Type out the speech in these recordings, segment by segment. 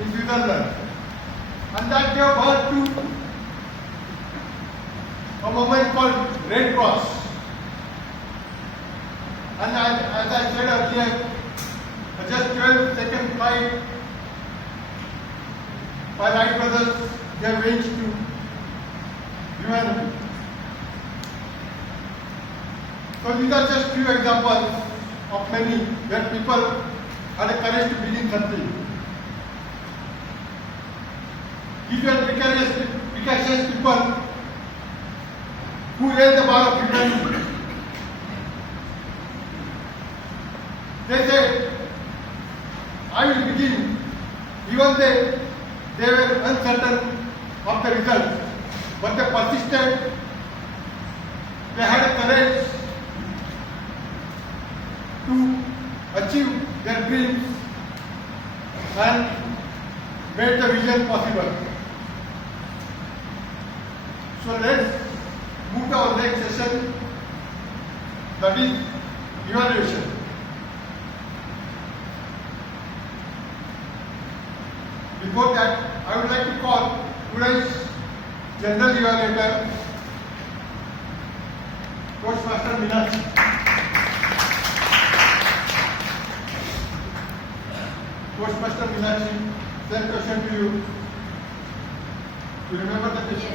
in Switzerland. And that gave birth to a movement called Red Cross. And as I said earlier, just 12-second flight by Wright brothers gave wings to humanity. So these are just few examples of many where people had the courage to begin something. These were precarious people who raised the bar of humanity. They said, I will begin, even though they were uncertain of the results, but they persisted, they had a courage to achieve their dreams and made the vision possible. So let's move to our next session, that is evaluation. Before that, I would like to call today's General Evaluator, Toastmaster Meenakshi. Toastmaster Meenakshi, same question to you. You remember the question?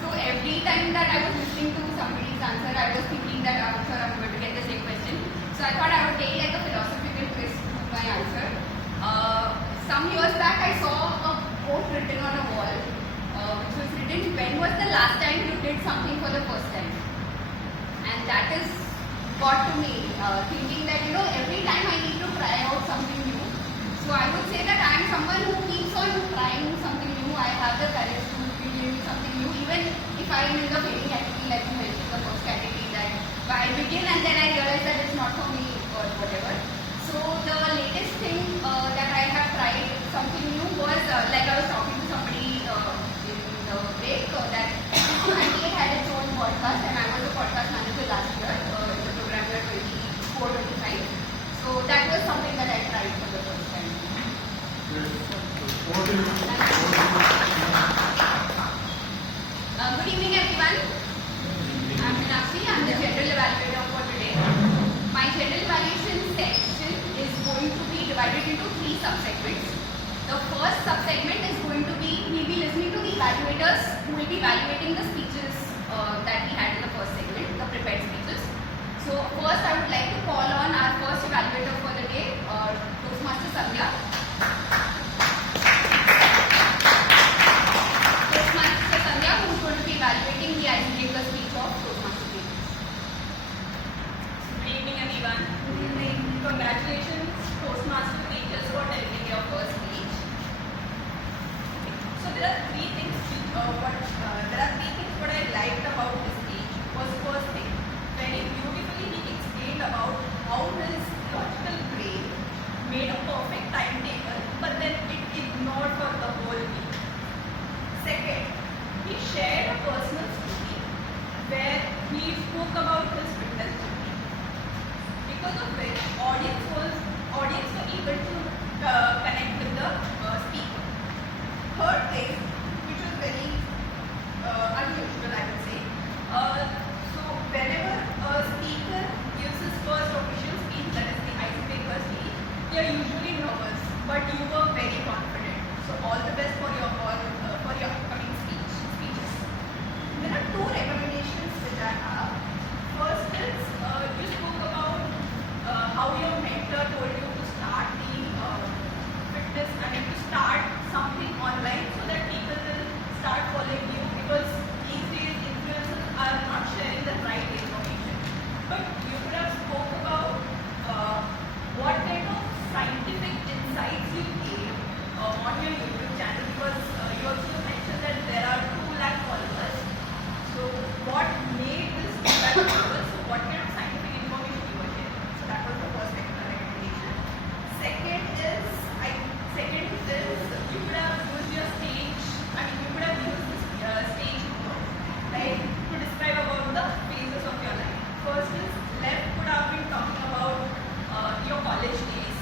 So every time that I was listening to somebody's answer, I was thinking that I'm sure I'm going to get the same question. So I thought I would take like a philosophical twist to my answer. Some years back I saw a quote written on a wall, which was written, when was the last time you did something for the first time? And that has got to me thinking that, every time I need to try out something new. So I would say that I am someone who keeps on trying something new. I have the courage to begin something new, even if I am in the failing category, like you mentioned, the first category, that I begin and then I realize that it's not for me or whatever. So the latest thing that I have tried something new was, like I was talking to somebody in the break, that ITA had its own podcast, and I was a podcast manager last year in the program year 24-25. So that was something that I tried for the first time. Good evening, everyone. I'm Meenakshi. I'm the general evaluator for today. My general evaluation section is going to be divided into 3 subsegments. The first subsegment is going to be, we'll be listening to the evaluators who will be evaluating the speeches that we had in the first segment, the prepared speeches. So first I would like to call on our first evaluator for the day, Toastmaster Sandhya. Toastmaster Sandhya, who is going to be evaluating the icebreaker speech of Toastmaster speakers. Good evening, everyone. Good evening. Congratulations, Toastmaster teachers, for delivering your first speech. So there are three things. What I liked about this speech was, first thing, very beautifully he explained about how his logical brain made a perfect timetable, but then it ignored for the whole week. Second, he shared a personal story where he spoke about his fitness journey, because of which audience were able to connect with the speaker. Third thing, which was very unusual, I would say. So whenever a speaker gives his first official speech, that is the icebreaker speech, they are usually nervous, but you were very confident. So all the best for your upcoming speeches. There are 2 recommendations which I have. First is, you spoke about how your mentor told you to start the fitness, to start something online so that people will start following you, because these days influencers are not sharing the right information. But you could have spoke about what kind of scientific insights you gave on your YouTube channel, because you also mentioned that there are 2 lakh followers. So what made this 2 lakh followers? So what kind of scientific information you were sharing? So that was the first recommendation. Second is you could have used your stage. You could have used this stage like to describe about the phases of your life. First is left could have been talking about your college days.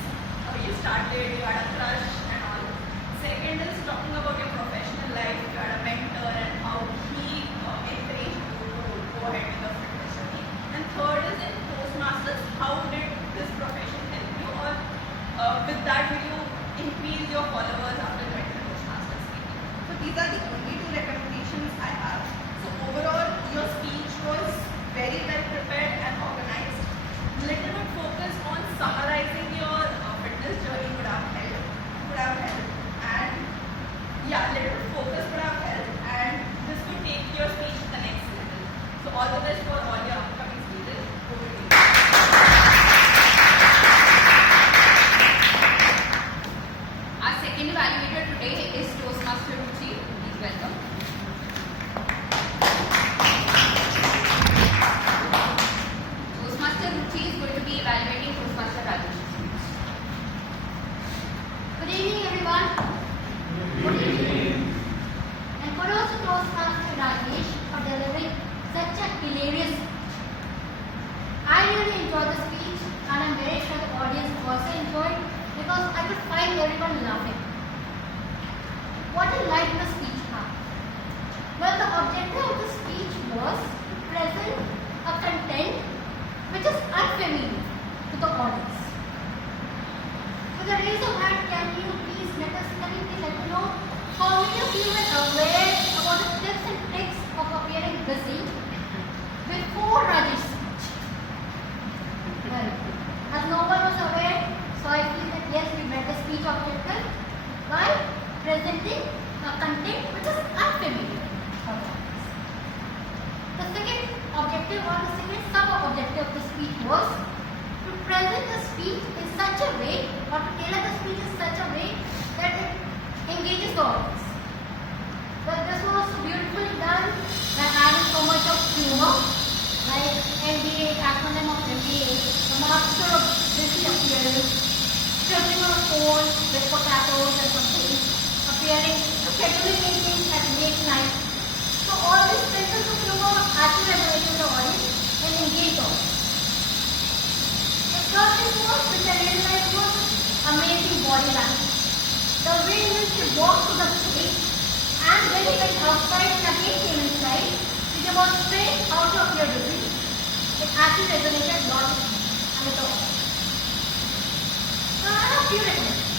You started favorite, you had a crush and all. Second is talking about your professional life, you had a mentor and how he encouraged you to go ahead with the fitness journey. And third is in Toastmasters, how did this profession help you, or with that will you increase your followers after joining the Toastmasters meeting? So these are the only two recommendations I have. So overall, your speech was very well prepared and organized. Little bit focus on summarizing your fitness journey would have helped. And yeah, little bit focus would have helped, and this would take your speech to the next level. So all the best for all your upcoming speeches. Over to you. Our second evaluator today is Toastmaster Ruchi. Please welcome. Toastmaster Ruchi is going to be evaluating Toastmaster Rajesh. Good evening, everyone. Good evening. And kudos to Toastmaster Rajesh for delivering such a hilarious speech. I really enjoyed the speech, and I'm very sure the audience also enjoyed because I could find everyone laughing. What did you like the speech have? Well, the objective of the speech was to present a content which is unfamiliar to the audience. With a raise of hand, can you please let me know how many of you were aware about the tips and tricks of appearing busy before Rajesh's speech? Well, as no one was aware, so I feel that yes, we met the speech objective by presenting a content which is unfamiliar for the audience. The second objective or the second sub-objective of the speech was to present the speech in such a way or to tailor the speech in such a way that it engages the audience. Well, this was beautifully done by adding so much of humor, like MBA, acronym of MBA, the master of busy appearance, scribbling on a phone with potatoes and something, appearing, scheduling meetings at late night. So all these senses of humor actually resonated the audience and engaged the audience. The third thing was, which I realized was amazing body language. The way in which you walked to the stage and when you went outside and again came inside to demonstrate how to appear busy, it actually resonated a lot with me and with the audience. So I have a few recommendations.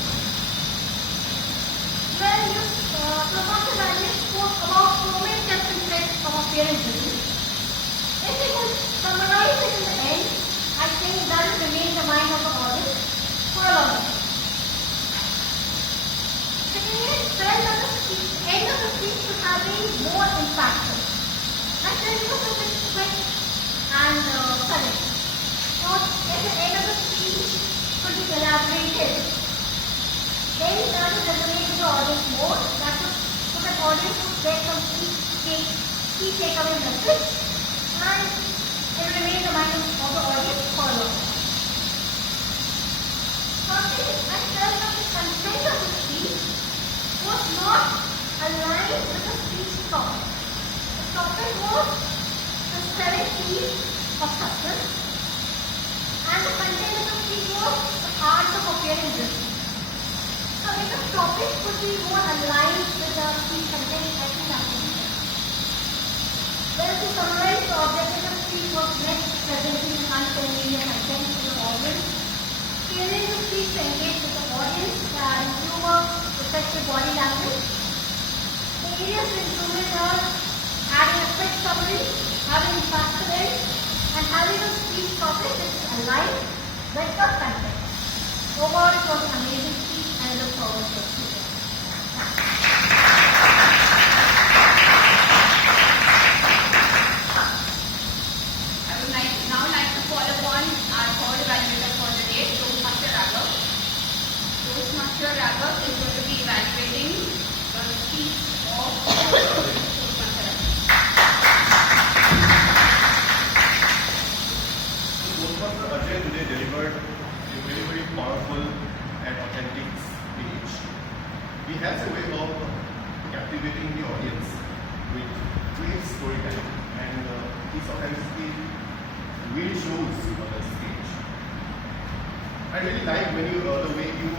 Well, Professor Rajesh spoke about so many tips and tricks of appearing busy. If we could summarize it in the end, I think that will remain in the mind of the audience for a long time. Secondly, I felt that the end of the speech should have been more impactful. I felt it was a bit quick and sudden. So, at the end of the speech could be elaborated, then that would resonate with the audience more. That would, so that audience would get some key takeaway message and it will remain in the mind of the audience for a long time. Thirdly, I felt that the content of the speech was not aligned with the speech topic. The topic was the 7 P's of success, and the content of the speech was the art of appearing busy. So if the topic could be more aligned with the speech content, I think that would be better. Well, to summarize, the objective of the speech was next presenting an unfamiliar content to the audience, tailoring the speech to engage with the audience, and humor, effective body language. The areas to improvement are adding a quick summary, having faster end, and having a speech topic which is aligned with the content. Overall, it was an amazing speech and I look forward to it. I would now like to call upon our third evaluator for the day, Toastmaster Raghav. Toastmaster Raghav is going to be evaluating the speech of Toastmaster Raghav. Toastmaster Ajay today delivered a very powerful and authentic speech. He has a way of captivating the audience with great storytelling, and his authenticity really shows on the stage. I really like when the way you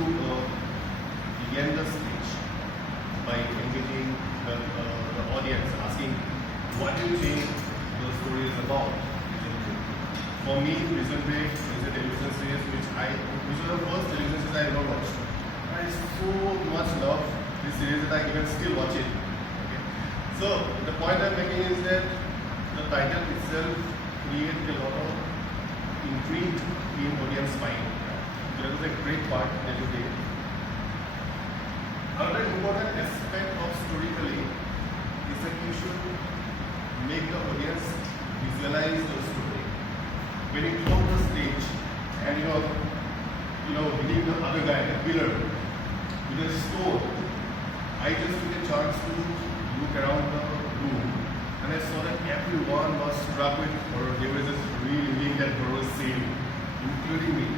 series that I even still watch it. Okay. So the point I'm making is that the title itself creates a lot of intrigue in audience mind. So that was a great part that you did. Another important aspect of storytelling is that you should make the audience visualize the story. When you go on the stage and hitting the other guy, the pillar, with a stone, I just took a chance to look around the room and I saw that everyone was struck with horror. They were just reliving that horror scene, including me.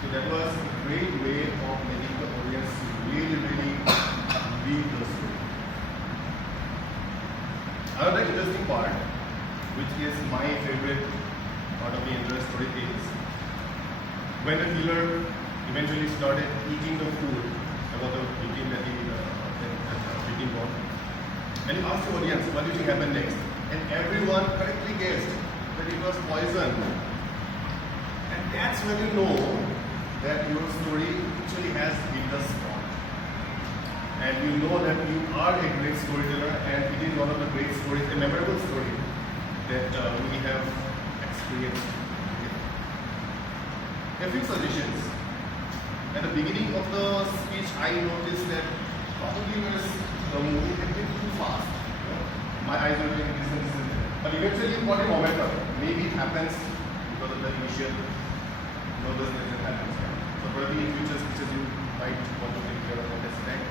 So that was a great way of making the audience really read the story. Another interesting part, which is my favorite part of the entire story, is when the killer eventually started eating the food about the victim that he victim bought. And he asked the audience, what do you think happened next? And everyone correctly guessed that it was poison. And that's when you know that your story actually has hit the spot. And you know that you are a great storyteller, and it is one of the great stories, a memorable story that we have experienced. A few suggestions. At the beginning of the speech, I noticed that probably the movie had been too fast. My eyes were doing this and this and that. But eventually it got a momentum. Maybe it happens because of the initial nervousness that happens. So probably in future speeches you might want to take care of that aspect.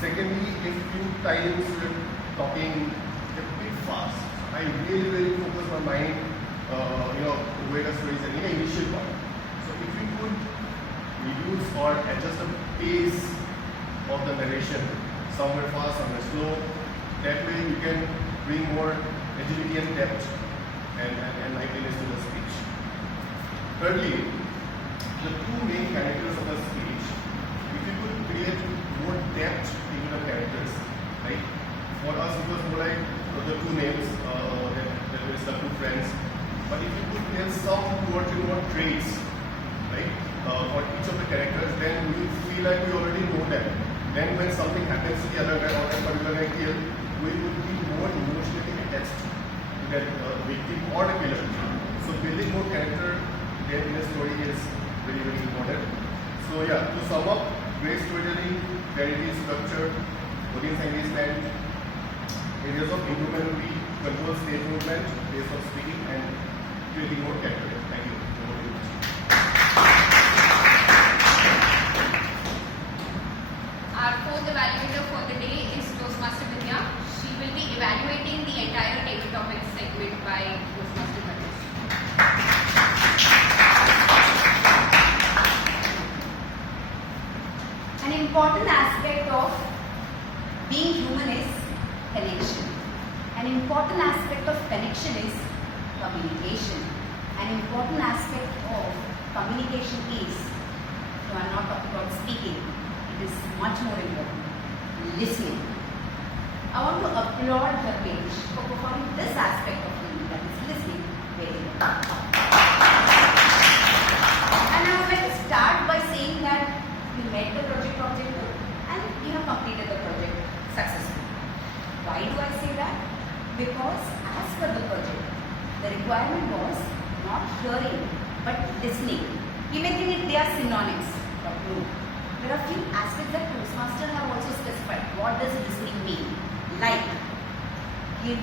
Secondly, a few times we're talking a bit fast. I really focus my mind, the way the story is in the initial part. So if we could reduce or adjust the pace of the narration, somewhere fast, somewhere slow, that way you can bring more agility and depth and liveliness to the speech. Thirdly, the two main characters of the speech, if you could create more depth into the characters, right? For us it was more like the two names, that is the two friends. But if you could have some 2 or 3 more traits, right, for each of the characters, then we feel like we already know them. Then when something happens to the other guy or that particular guy killed, we would be more emotionally attached to that victim or the killer. So building more character depth in a story is very important. So yeah, to sum up, great storytelling, clarity, structure, audience engagement, areas of improvement will be control stage movement, pace of speaking, and creating more character. Thank you. Our fourth evaluator for the day is Toastmaster Vidya. She will be evaluating the entire table topics segment by Toastmaster Vidya. An important aspect of being human is connection. An important aspect of connection is communication. An important aspect of communication is, so I'm not talking about speaking, it is much more important, listening. I want to applaud her page for performing this aspect of me, that is listening, very well. And I would like to start by saying that you met the project objective and you have completed the project successfully. Why do I say that? Because as per the project, the requirement was not hearing but listening. You may think they are synonyms, but no. There are few aspects that Toastmasters have also specified. What does listening mean? Like, give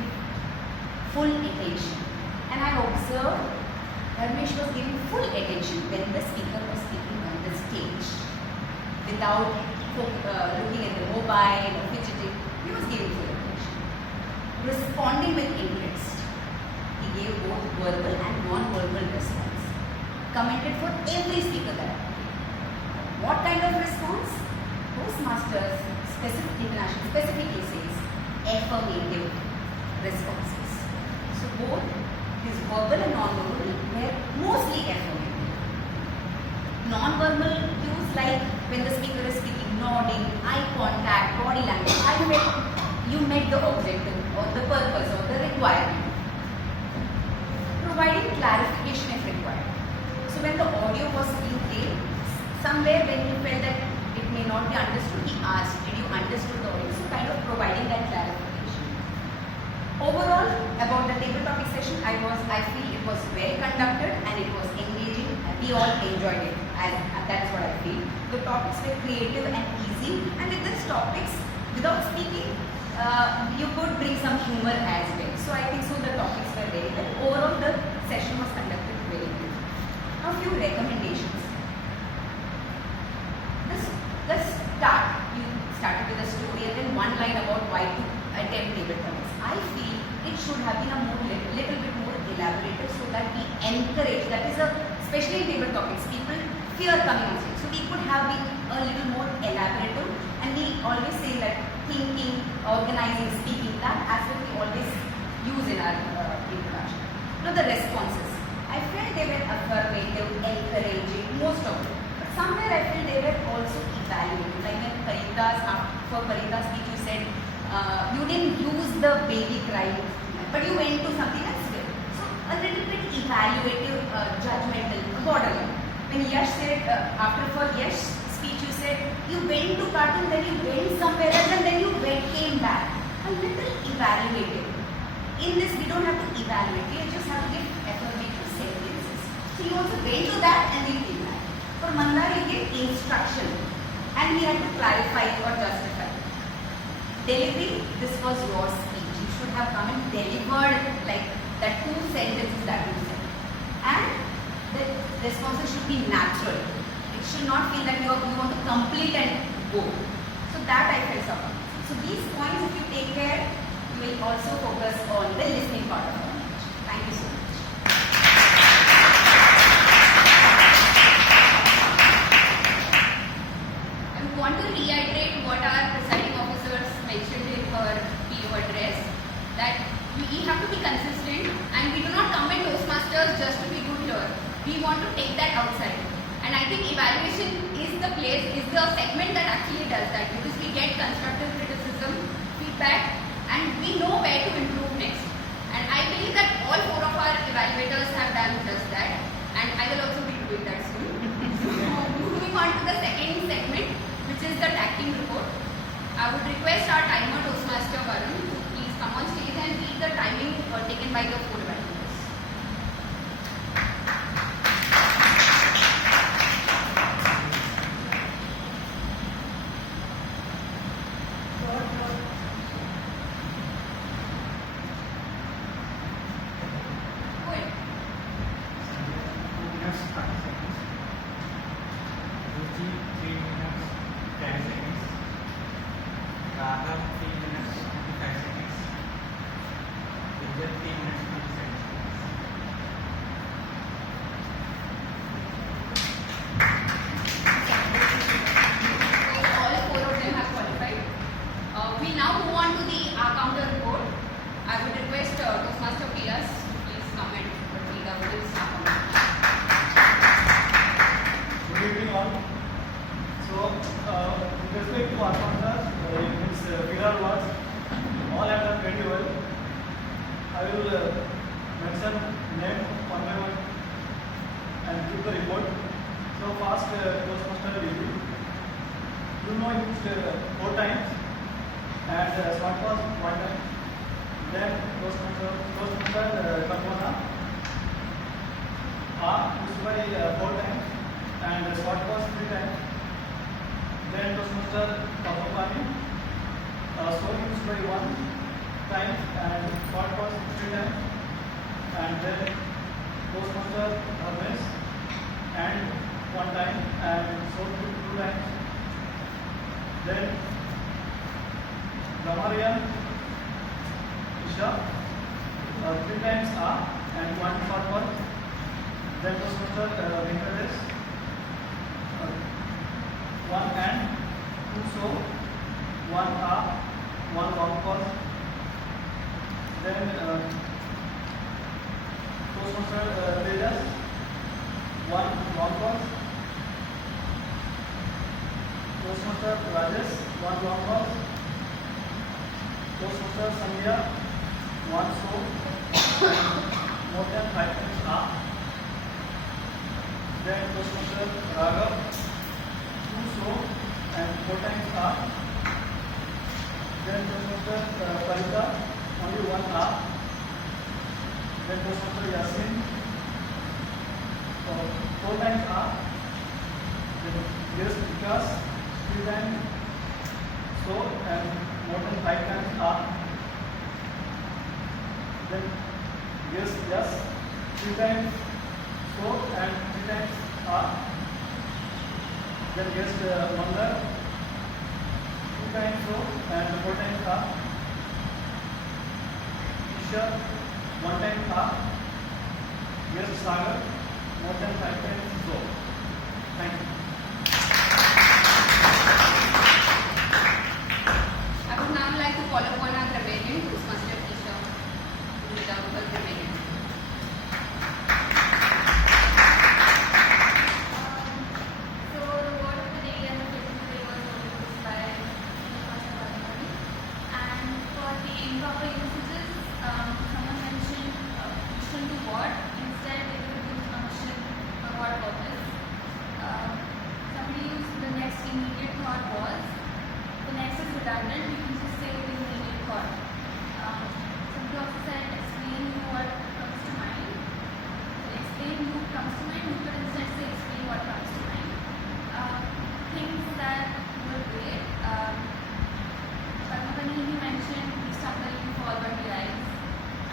full attention. And I observed Dharmesh was giving full attention when the speaker was speaking on the stage. Without looking at the mobile or fidgeting, he was giving full attention. Responding with interest. He gave both verbal and non-verbal response. Commented for every speaker that what kind of response? Toastmasters specifically says affirmative responses. So both his verbal and non-verbal were mostly affirmative. Non-verbal cues like when the speaker is speaking, nodding, eye contact, body language. You met the objective or the purpose or the requirement. Providing clarification if required. So when the audio was being played, somewhere when you felt that it may not be understood, he asked, did you understood the audience? So kind of providing that clarification. Overall, about the table topic session, I feel it was well conducted and it was engaging and we all enjoyed it. And that's what I feel. The topics were creative and easy, and with these topics, without speaking, you could bring some humor as well. So I think so the topics were very well. Overall, the session was conducted very well. A few recommendations. The start, you started with a story and then one line about why to attempt table topics. I feel it should have been a little bit more elaborative so that we encourage, that is especially in table topics, people fear coming on stage. So we could have been a little more elaborative, and we always say that thinking, organizing, speaking, that aspect we always use in our introduction. Now the responses. I felt they were affirmative, encouraging, most of them. But somewhere I feel they were also evaluative. Like when for Karinda's speech you said, you didn't use the baby cry, but you went to something else. So a little bit evaluative, judgmental, borderline. When Yash said, for Yash's speech you said, you went to cartoon, then you went somewhere else and then you came back. A little evaluative. In this we don't have to evaluate, we just have to give affirmative sentences. So you also went to that and you came back. For Mandar you gave instruction and he had to clarify or justify. Delivery, this was your speech. You should have come and delivered like that 2 sentences that you said. And the responses should be natural. It should not feel that you want to complete and go. So that I felt support. So these points if you take care, you will also focus on the listening part of our knowledge. Thank you so much. I want to reiterate what our presiding officers mentioned in her PO address, that we have to be consistent and we do not come in Toastmasters just to be good here. We want to take that outside. And I think evaluation is the segment that actually does that, because we get constructive criticism, feedback, and we know where to improve next. And I believe that all 4 of our evaluators have done just that, and I will also be doing that soon. Moving on to the second segment, which is the tag team report. I would request our timer Toastmaster Varun to please come on stage and read the timing taken by the 4 evaluators. Then Toastmaster Raghav, 2 so and R. Then Toastmaster Parita, only 1 R. Then Toastmaster Yasin, 4 times R. Then yes, Vikas, 3 times so and more than 5 times R. Then yes, 3 times so and 3 times R. Then yes, Mangal, 2 times so and 4 times R. Isha, 1 time R. Yes, Sagar, more than 5 times so. Thank you. I would now like to call upon our grammarian, Toastmaster teacher, to read out the grammarian. So the word of the day and the phrase of the day was introduced by Toastmaster Parita. And for the improper usages, someone mentioned mission to what? Instead, they could use a mission for what purpose? Somebody used the next immediate thought was. The next is redundant, you can just say the immediate thought. Somebody also said explain you what comes to mind. So explain you comes to mind, you could instead say explain what comes to mind. Things that were great. Padmapani, he mentioned we stumble, we fall, but we rise.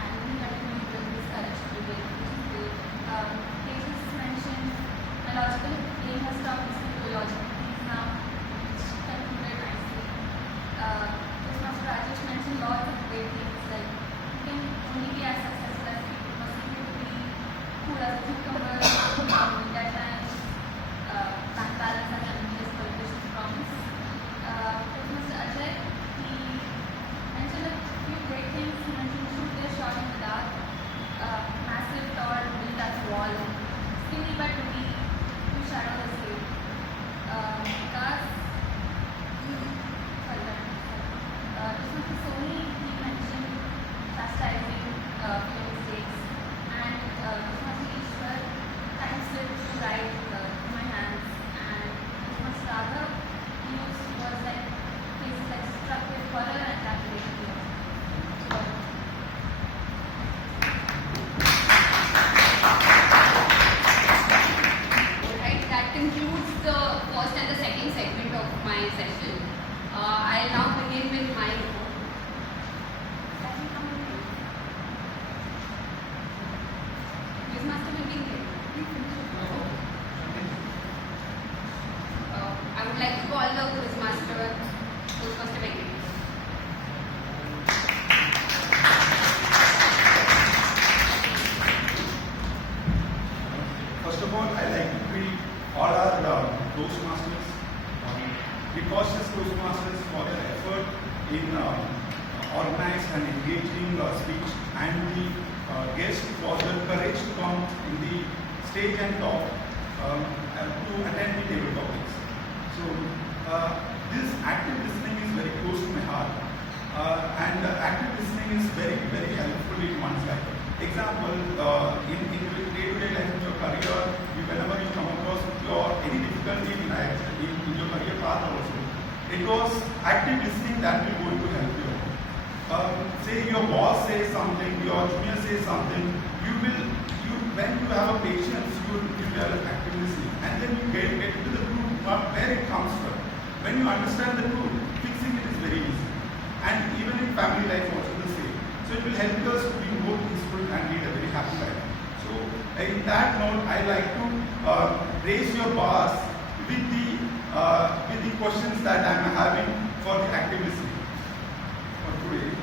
And we continue to build this courage to be great. Cases mentioned a logical brain has stopped listening to logic. He's now concluded nicely. Toastmaster Rajesh mentioned lots of great things like you can only be as successful as people must be cool as a cucumber, deadlines, bank balance and ambitious politicians promise. Toastmaster Ajay, he mentioned a few great things. He mentioned shoot their shot in the dark, massive tall, build that wall, skinny but witty, to shadow the sleep. Vikas, Toastmaster Soni, he mentioned chastising few mistakes, and Toastmaster Ishwar, time slipped to write in my hands, and Toastmaster Raghav, he used words like cases like struck with horror and calculated. Alright, that concludes the first and the second segment of my session. I'll now begin with my report. Toastmaster will be there. I would like to call the Toastmaster Venkat. First of all, I'd like to greet all our Toastmasters, the cautious Toastmasters for their effort in organized and engaging speech, and the guests for their courage to come in the stage and talk to attend the table topics. So, this active listening is very close to my heart, and active listening is very, very helpful in one's life. Example, in day-to-day life in your career, whenever you come across any difficulty in your career path also, it was active listening that will going to help you. Say your boss says something, your junior says something, when you have a patience, you develop active listening, and then you get into the truth where it comes from. When you understand the truth, fixing it is very easy. And even in family life also the same. So it will help us to be more peaceful and lead a very happy life. So in that note, I like to raise your bars with the questions that I am having for the active listening for today.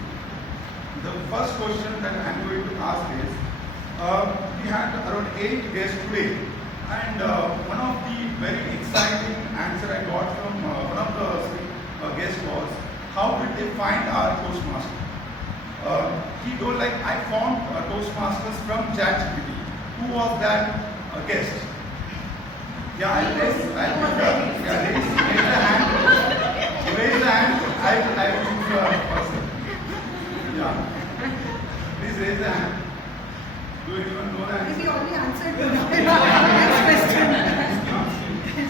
The first question that I am going to ask is, we had around 8 guests today, and one of the very exciting answer I got from one of the guests was, how did they find our Toastmaster? He told, like, I found Toastmasters from ChatGPT. Who was that guest? Yeah, raise the hand. Raise the hand. I will choose a person. Yeah. Please raise the hand. Do anyone know that? We already answered the next question.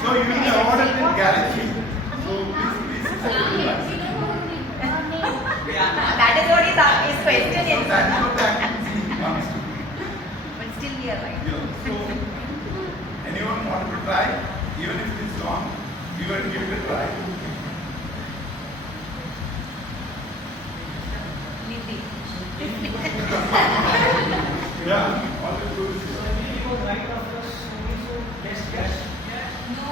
So you will be awarded with Galaxy. So please That is what his question is. That is what the activity wants to be. But still we are right. Yeah. So, anyone want to try? Even if it is wrong, give it a try. Yeah, all the rules. So he was right after so best guess. No,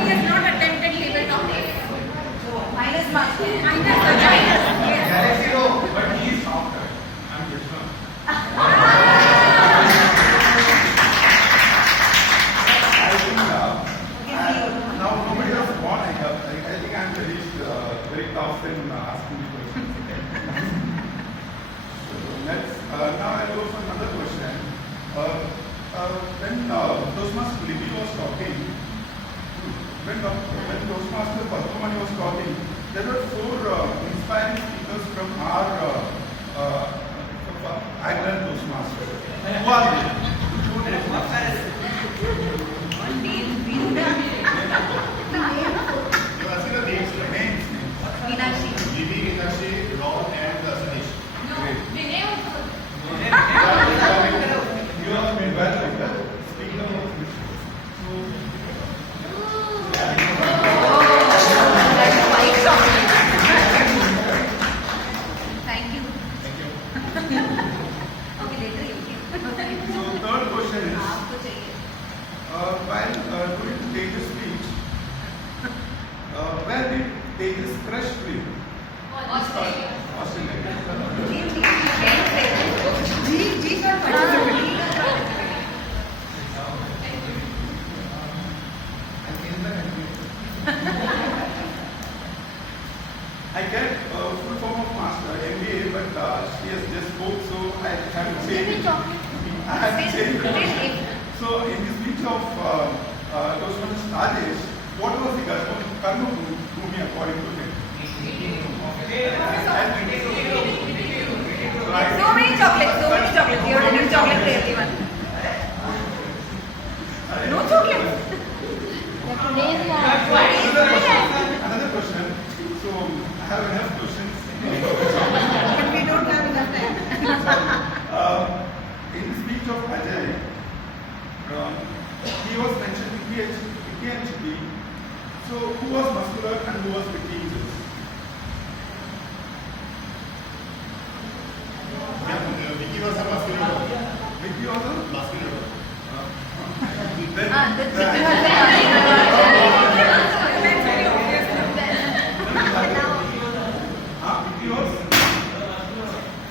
he has not attempted tabletop tennis. Minus marks. Minus vaginas. Yes. Galaxy no. But he is softer. I'm Krishna. I think now nobody has won. I think I'm very tough in asking the questions. So let's now I'll go for another question. When Toastmaster Libby was talking, when Toastmaster Padmamani was talking, there were 4 inspiring speakers from our Agnel Toastmasters. Who are they? You are seeing the names, right? Names. Meenakshi. Libby, Meenakshi, Ron, and Sanesh. No, Vinay also. You have been well speaking about this. That's a white chocolate. Thank you. Thank you. Okay, later you can. So third question is, आपको चाहिए. while doing Tejas' speech, where did Tejas crush live? Australia. Australia. I get full form of master MBA, but she has just spoke, so I haven't changed. I haven't changed. So in the speech of Toastmasters Rajesh, what was the karma bhumi according to him? So many chocolates. You have to give chocolate to everyone. No chocolates. Another question. So I have enough questions. But we don't have enough time. In the speech of Ajay, he was mentioning Vicky and Chippy. So who was muscular and who was Vicky? Vicky was a muscular. Vicky was a Muscular.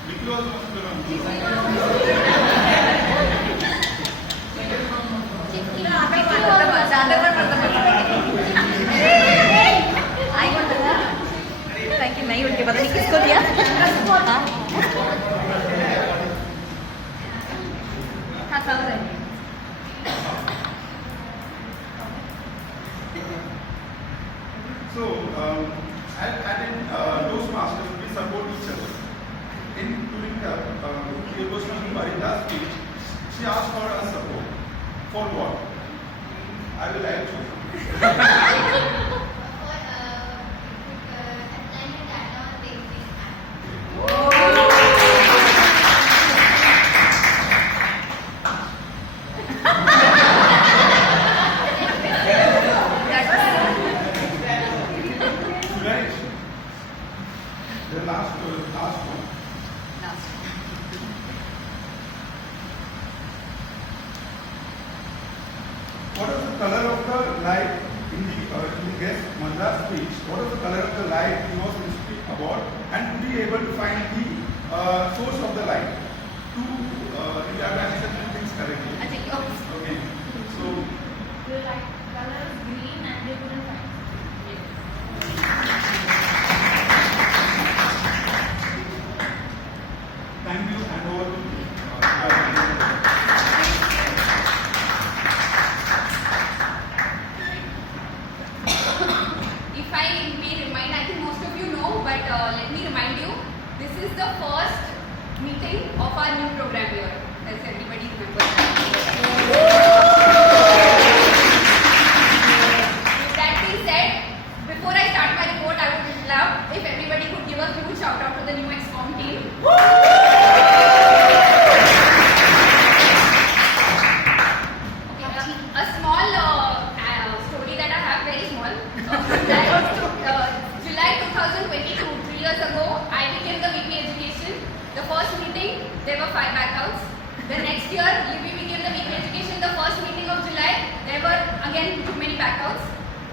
Vicky was muscular. Thank you नहीं उल्टी पता नहीं किसको दिया हाँ सब रहेंगे So, at Toastmasters, we support each other. During the Toastmasters Marita's speech, she asked for our support. For what? I will add you. Right? The last one. What is the color of the light in the guest Mandra's speech? What is the color of the light he was to speak about, and to be able to find the source of the light? You have to answer two things correctly. Okay. So, You're right. Color is green and they couldn't find it. thank you and over to you. If I may remind, I think most of you know, but let me remind you, this is the first meeting of our new program here. As everybody remembers. With that being said, before I start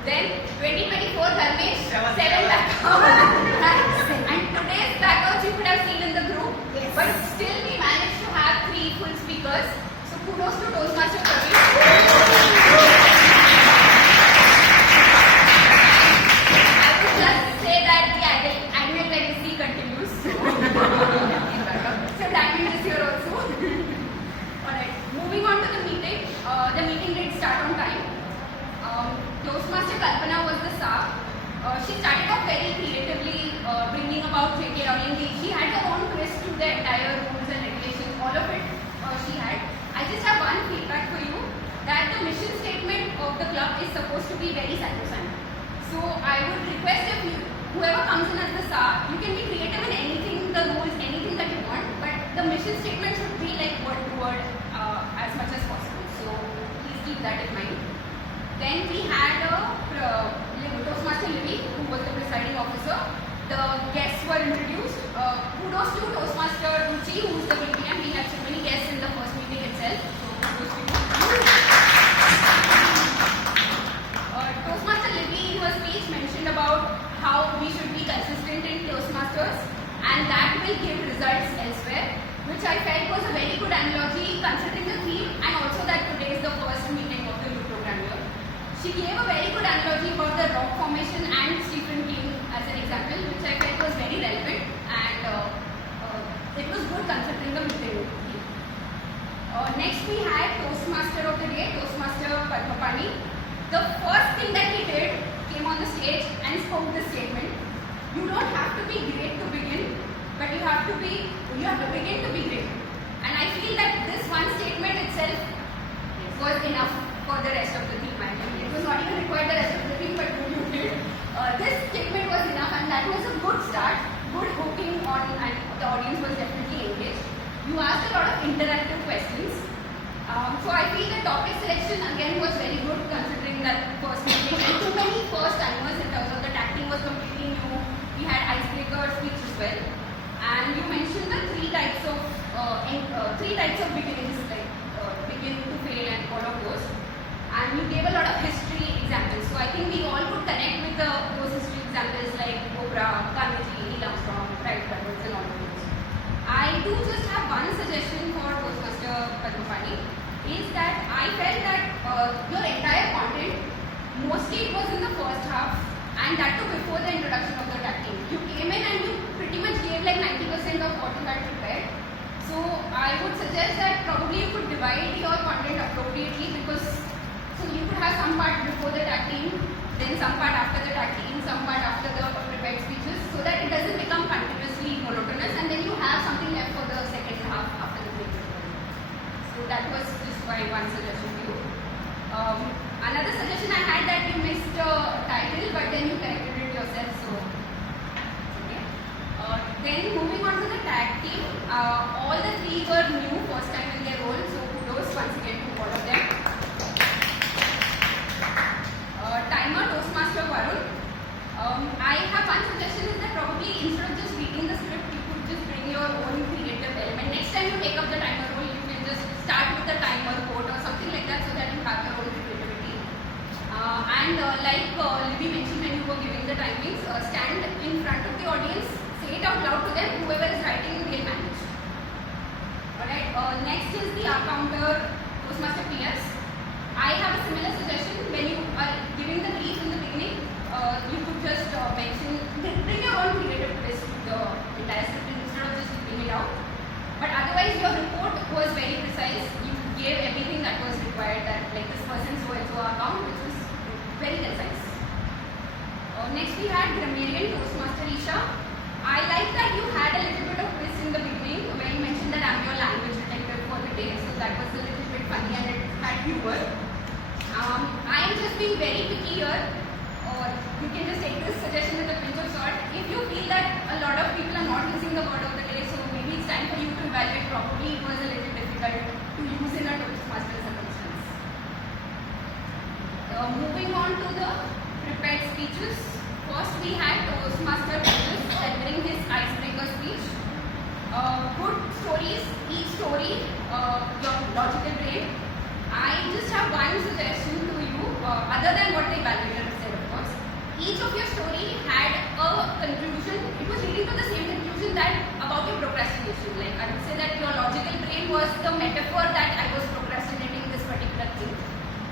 Then 2024 Dharmesh, 7 backouts. And today's backouts you could have seen in the group. Yes. But still we managed to have 3 full speakers. So kudos to Toastmaster Praveen. I would just say that the Agnel legacy continues. So Diamond is here also. Alright, moving on to the meeting. The meeting did start on time. Toastmaster Kalpana was the SAR. She started off very creatively, bringing about JK Rowling. She had her own twist to the entire rules and regulations, all of it she had. I just have one feedback for you, that the mission statement of the club is supposed to be very sacrosanct. So I would request if whoever comes in as the SAR, you can be creative in anything, the rules, anything that you want, but the mission statement should be like word to word as much as possible. So please keep that in mind. Then we had Toastmaster Livy, who was the presiding officer. The guests were introduced. Kudos to Toastmaster Ruchi, who is the VPM. We had so many guests in the first meeting itself. So kudos to you. Toastmaster Livy, in her speech, mentioned about how we should be consistent in Toastmasters, and that will give results elsewhere, which I felt was a very good analogy considering the theme, and also that today is the first meeting of the new program year. She gave a very good analogy about the rock formation and Stephen King as an example, which I felt was very relevant, and it was good considering the meeting. Next we had Toastmaster of the Day, Toastmaster Padmapani. The first thing that he did, came on the stage and spoke this statement: you don't have to be great to begin, but you have to begin to be great. And I feel that this one statement itself was enough for the rest of the team. I mean, it was not even required the rest of the team, but you did. This statement was enough, and that was a good start, good hooking on, and the audience was definitely engaged. You asked a lot of interactive questions. So I feel the topic selection again was very good considering that first meeting and too many first timers in terms of the tag team was completely new. We had icebreaker speech as well. And you mentioned the three types of beginnings, like begin to fail and all of those. And you gave a lot of history examples. So I think we all could connect with those history examples like Oprah, Gandhiji, Neil Armstrong, Wright brothers, and all of those. I do just have one suggestion for Toastmaster Padmapani, is that I felt that your entire content, mostly it was in the first half, and that too before the introduction of the tag team. You came in and you pretty much gave like 90% of what you had prepared. So I would suggest that probably you could divide your content appropriately, because so you could have some part before the tag team, then some part after the tag team, some part after the prepared speeches, so that it doesn't become continuously monotonous, and then you have something left for the second half after the main. So that was just my one suggestion to you. Another suggestion I had, that you missed a title, but then you corrected it yourself, so okay. Then moving on to the tag team, all the three were new, first time in their role, so kudos once again to all of them. Timer, Toastmaster Varun. I have one suggestion, is that probably instead of just reading the script, you could just bring your own creative element. Next time you take up the timer role, you can just start with the timer quote or something like that, so that you have your own creativity. Like Libby mentioned when you were giving the timings, stand in front of the audience, say it out loud to them, whoever is writing will manage. Alright, next is the counter, Toastmaster PS. I have a similar suggestion. When you are giving the brief in the beginning, you could just mention, bring your own creative twist to the entire script instead of just reading it out. But otherwise, your report was very precise. You gave everything that was required, that like this person's so and so account, which was very concise. Next we had Grammarian, Toastmaster Isha. I like that you had a little bit of twist in the beginning when you mentioned that I'm your language detective for the day, so that was a little bit funny and it had humor. I am just being very picky here, or you can just take this suggestion with a pinch of salt. If you feel that a lot of people are not using the word of the day, so maybe it's time for you to evaluate. Probably it was a little difficult to use in a Toastmaster circumstance. Moving on to the prepared speeches. First we had Toastmaster Tejas delivering his icebreaker speech. Good stories, each story, your logical brain. I just have one suggestion to you, other than what the evaluator said each of your story had a conclusion. It was leading to the same conclusion that about your procrastination. Like I would say that your logical brain was the metaphor that I was procrastinating this particular thing.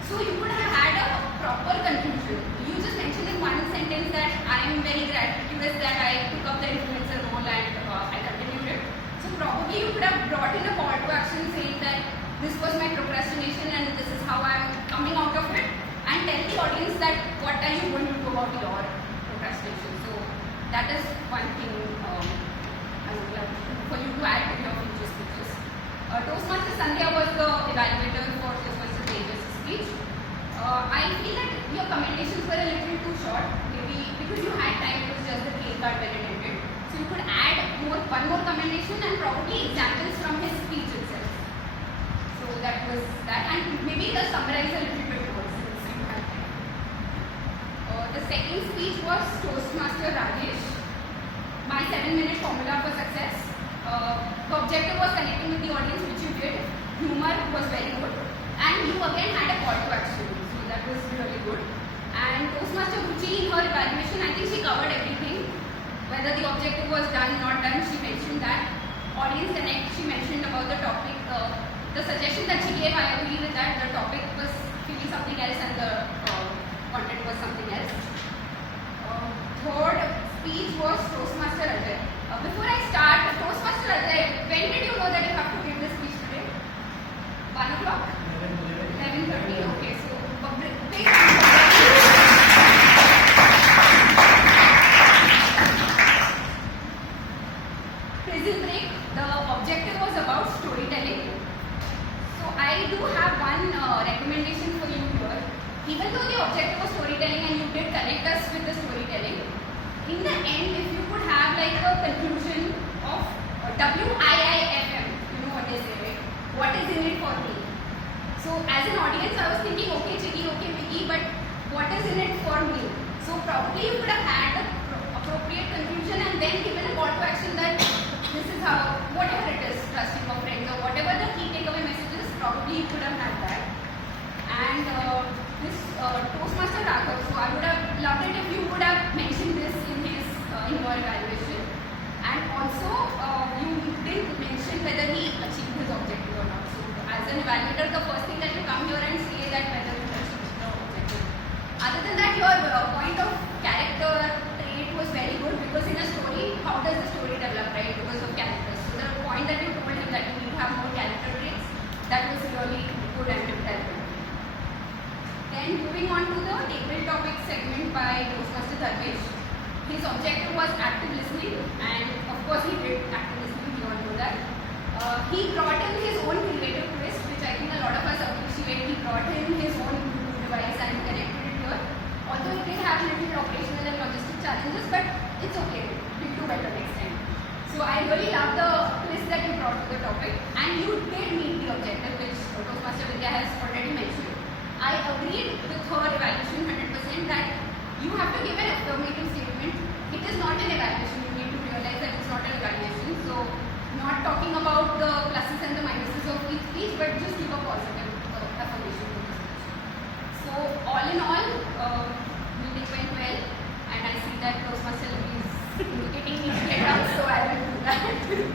So you could have had a proper conclusion. You just mentioned in one sentence that I am very gratuitous that I took up the influencer role and I continued it. So probably you could have brought in a call to action saying that this was my procrastination and this is how I am coming out of it, and tell the audience that what are you going to do about your procrastination. So that is one thing I would love for you to add to your future speeches. Toastmaster Sandhya was the evaluator for Toastmaster Tejas' speech. I feel that your commendations were a little too short, maybe because you had time, it was just the cake card when it ended. So you could add one more commendation and probably examples from his speech itself. So that was that, and maybe just summarize a little bit more since you had time. The second speech was Toastmaster Rajesh, my 7-minute formula for success. The objective was connecting with the audience, which you did. Humor was very good, and you again had a call to action. So that was really good. And Toastmaster Ruchi, in her evaluation, I think she covered everything. Whether the objective was done, not done, she mentioned that. Audience connect, she mentioned about the topic. The suggestion that she gave, I agree with that. The topic was feeling something else and the content was something else. Third speech was Toastmaster Ajay. Before I start, Toastmaster Ajay, when did you know that you have to give this speech today? 1 o'clock? 11:30. Okay, so please. Prison break. The objective was about storytelling. So I do have one recommendation for you here. Even though the objective was storytelling and you did connect us with the storytelling, in the end, if you could have like a conclusion of WIIFM, you know what they say, right? What is in it for me? So as an audience, I was thinking, okay, Chiggy, okay, Vicky, but what is in it for me? So probably you could have had the appropriate conclusion and then given a call to action that this is how, whatever it is, trusting your friends or whatever the key takeaway messages, probably you could have had that. And this Toastmaster Raghav, so I would have loved it if you would have mentioned this in your evaluation. And also, you didn't mention whether he achieved his objective or not. So as an evaluator, the first thing that you come here and say that whether you achieved the objective. Other than that, your point of character trait was very good, because in a story, how does the story develop, right? Because of characters. So the point that you told him that you need to have more character traits, that was really good and helpful. Then moving on to the table topic segment by Toastmaster Dharmesh. His objective was active listening, and of course he did active listening, we all know that. He brought in his own creative twist, which I think a lot of us appreciate. He brought in his own Bluetooth device and connected it here. Although it did have little operational and logistic challenges, but it's okay. We'll do better next time. So I really love the twist that you brought to the topic, and you did meet the objective, which Toastmaster Vidya has already mentioned. I agreed with her evaluation 100% that you have to give an affirmative statement. It is not an evaluation. You need to realize that it's not an evaluation. So, not talking about the pluses and the minuses of each speech, but just give a positive affirmation to the speech. So, all in all, meeting went well, and I see that Toastmaster is indicating me to get up, so I will do that. Thank you.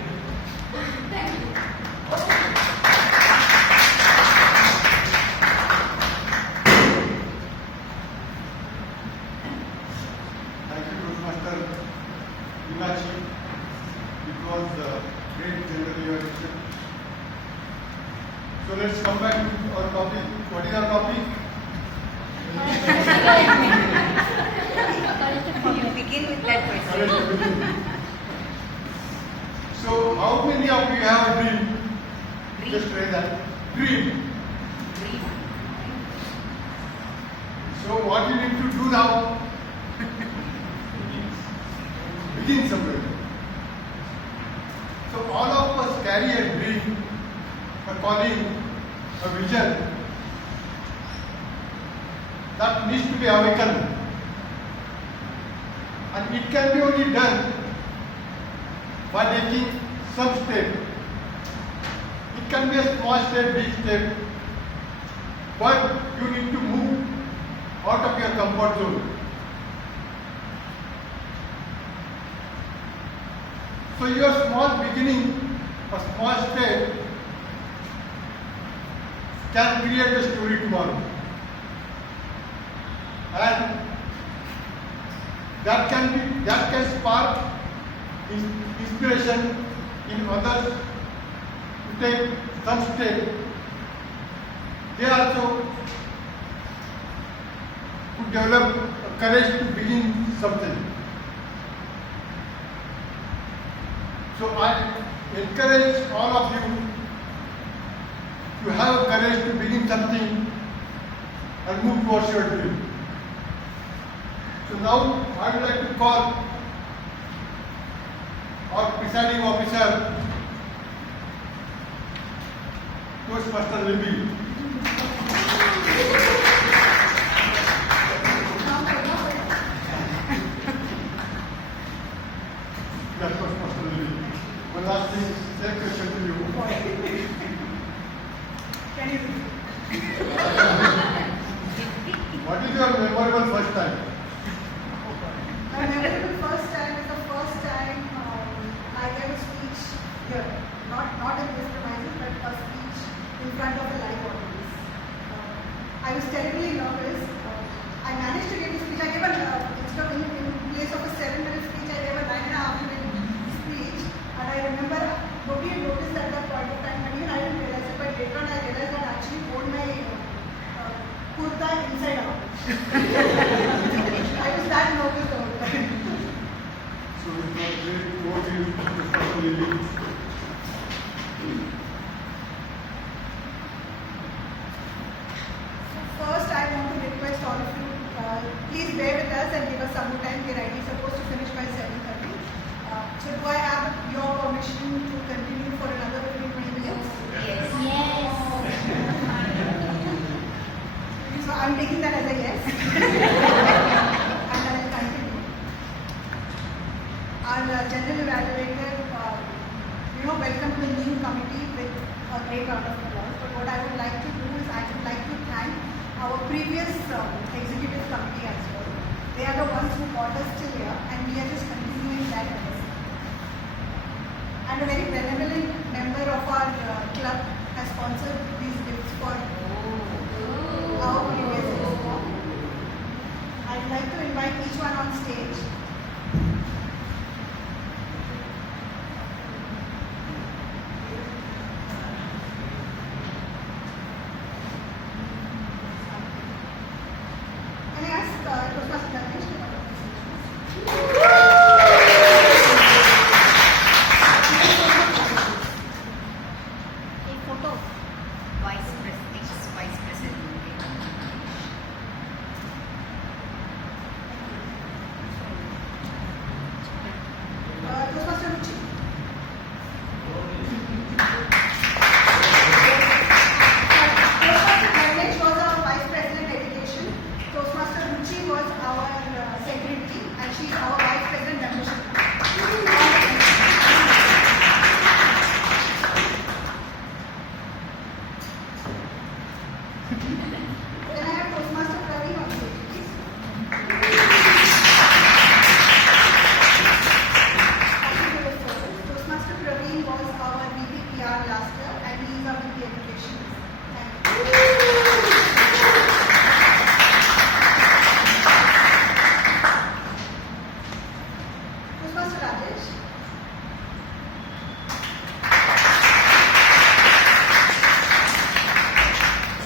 Great general evaluation. So let's come back to our topic. What is our topic? You begin with that question. So how many of you have a dream? Just try that. Dream. So what you need to do now? Begin somewhere. So all of us carry a dream, a calling, a vision that needs to be awakened. And it can be only done by taking some step. It can be a small step, big step, but you need to move out of your comfort zone. So your small beginning, a small step, can create a story tomorrow. And that can spark inspiration in others to take some step. They also to develop courage to begin something. So I encourage all of you to have courage to begin something and move towards your dream. So now I would like to call our presiding officer, Toastmaster Libby. That's Toastmaster Libby. One last thing, same question to you. Can you What is your memorable first time? My memorable first time is the first time I gave a speech here, not in this premises, but a speech in front of a live audience. I was terribly nervous. I managed to give a speech. I gave in place of a 7-minute speech, I gave a 9.5-minute speech, and I remember nobody had noticed at that point of time. I mean, I didn't realize it, but later on I realized that I actually wore my kurta inside out. I was that nervous all the time. So it was great to work with you, Toastmaster Libby. First, I want to request all of you, please bear with us and give us some more time. We're ideally supposed to finish by 7:30. So do I have your permission to continue for another 15-20 minutes? Yes. So I'm taking that as a yes. And I will continue. Our general evaluator, welcome to the new committee with a great round of applause. But what I would like to do is I would like to thank our previous executive committee as well. They are the ones who got us till here, and we are just continuing that legacy. And a very benevolent member of our club has sponsored these gifts for our previous expo. I'd like to invite each one on stage. Can I ask Toastmaster Rajesh to come up to the stage? Take photo. Vice President. Toastmaster Ruchi. Toastmaster Ganesh was our Vice President Education. Toastmaster Ruchi was our Secretary, and she's our Vice President Membership. Can I have Toastmaster Praveen on stage, please? Thank you for your service. Toastmaster Praveen was our VP PR last year, and he is our VP Education. Thank you. Toastmaster Rajesh.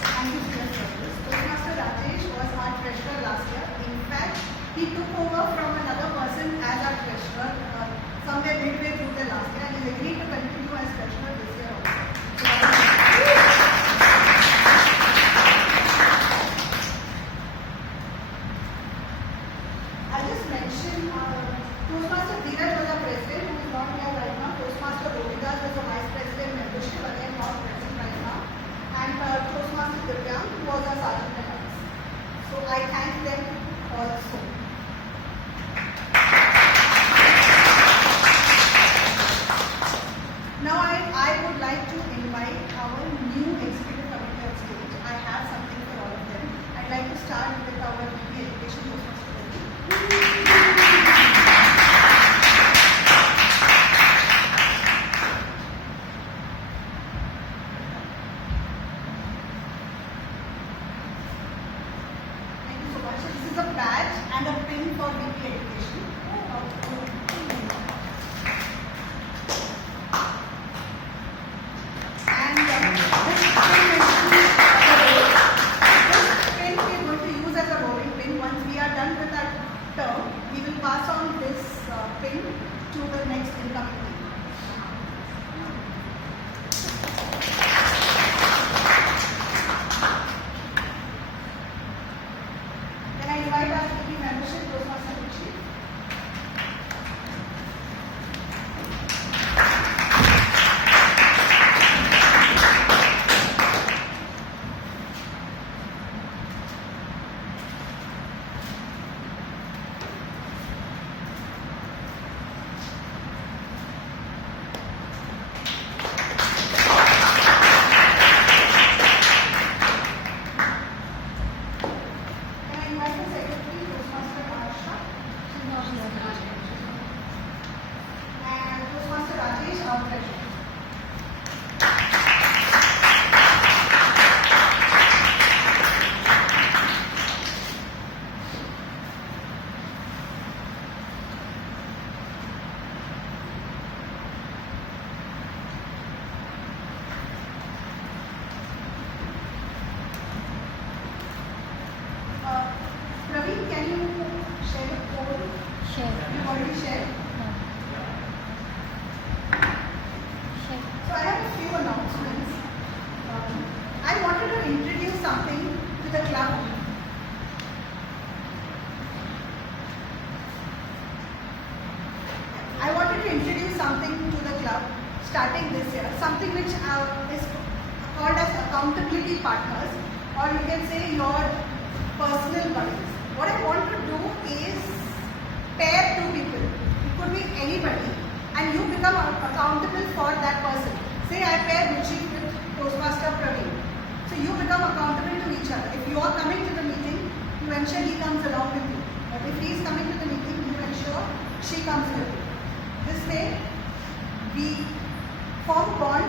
Thank you for your service. Toastmaster Rajesh was our treasurer last year. In fact, he took over from another person as our treasurer somewhere midway through the last year, and he's agreed to continue as treasurer this year also. I'll just mention Toastmaster Dheeraj was our president, who is not here right now. Toastmaster Rohidas was the vice president membership, again not present right now. And Toastmaster Divyang, who was our sergeant at arms. So I thank them also. Now I would like to invite our new executive committee on stage. I have something for all of them. I'd like to start with our VP Education, Toastmaster Rajesh. for weekly education. And this pin we're going to use as a rolling pin. Once we are done with our term, we will pass on this pin to the next incoming team. Can I invite our team membership, Toastmaster Chief? Can I invite the secretary, Toastmaster Arsha, and Toastmaster Rajesh, our treasurer. Praveen, can you share the code? Sure. You already shared. Sure. So I have a few announcements. I wanted to introduce something to the club. I wanted to introduce something to the club starting this year, something which is called as accountability partners, or you can say your personal buddies. What I want to do is pair two people. It could be anybody, and you become accountable for that person. Say I pair Ruchi with Toastmaster Praveen. So you become accountable to each other. If you are coming to the meeting, you ensure he comes along with you. But if he is coming to the meeting, you ensure she comes with you. This way, we form bond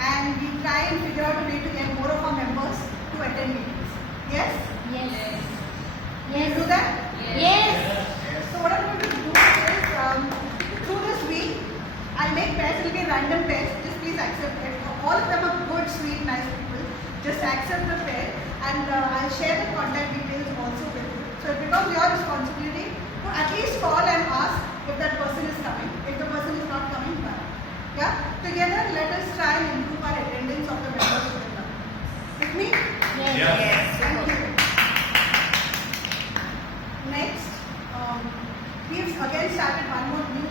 and we try and figure out a way to get more of our members to attend meetings. Yes? Yes. Will you Yes. do that? Yes. So what I'm going to do is, through this week, I'll make pairs, it will be random pairs, just please accept it. All of them are good, sweet, nice people. Just accept the pair and I'll share the contact details also with you. So it becomes your responsibility to at least call and ask if that person is coming. If the person is not coming, bye. Yeah? Together, let us try and improve our attendance of the members of the club. With me? Yes. Thank you. Next, we have again started one more new